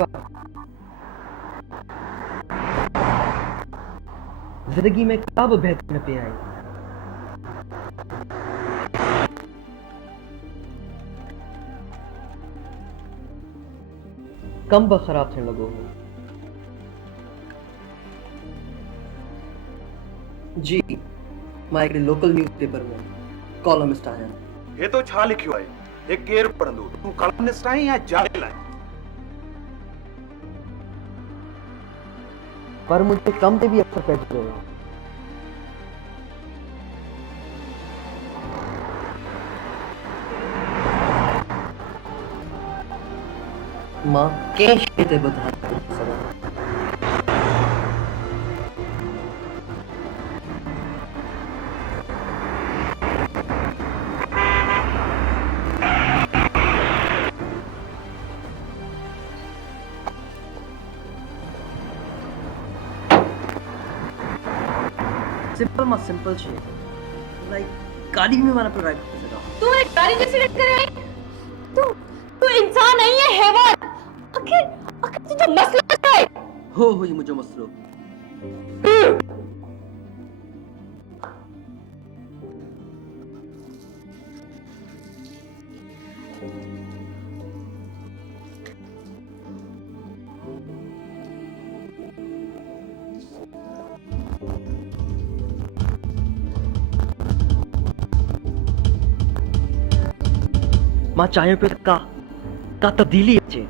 पर जिंदगी में कब बेहतर पे आई। कम खराब थियण लॻो हो। जी, मां हिकिड़े लोकल न्यूज़पेपर में कॉलमिस्ट आहियां। हे तो छा लिखियो आहे? हे केरु पढ़ंदो? तूं कॉलमिस्ट आहीं या जाहिल आहीं? पर मुंहिंजे कम ते बि असर पइजी रहियो आहे। मां कंहिं शइ ते ॿुधाए नथी सघां। सिंपल मां सिंपल शइ लाइक गाड़ी में मां न राइड करे सघां। तू एक गाड़ी कैसे रेड करे आई? तू तू इंसान नहीं है, हैवान। आखिर आखिर तुझे मसला क्या है? हो ये मुंहिंजो मसलो। मां चाहियां पियो त का तब्दीली अचे।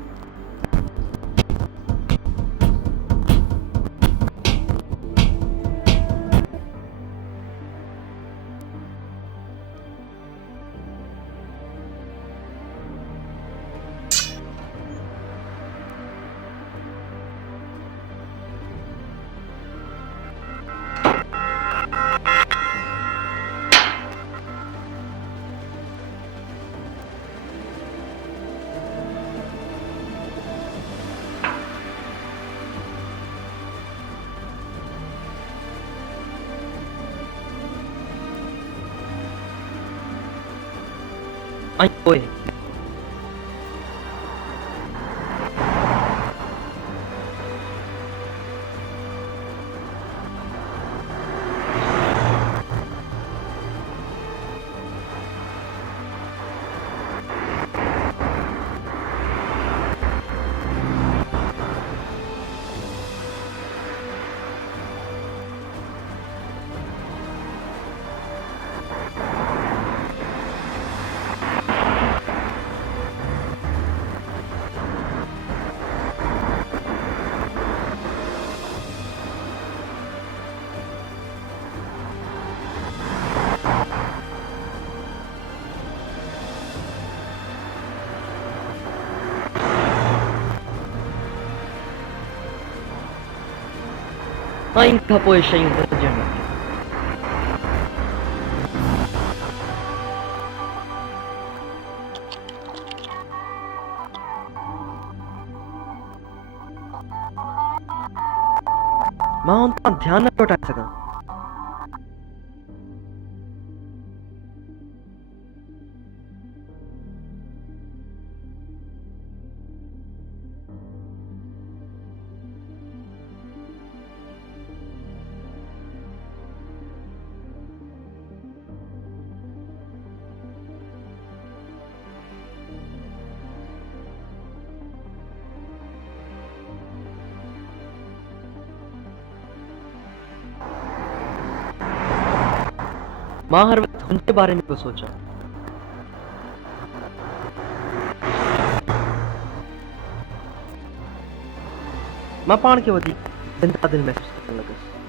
ओए इन खां पोइ शयूं बदिलजण लॻियूं। मां हुन तां ध्यानु न पियो हटाए सघां। मां हर वक्त हुनके बारे में पियो सोचां। मां पाण खे वधीक ज़िंदा दिलि महसूस करण लॻुसि।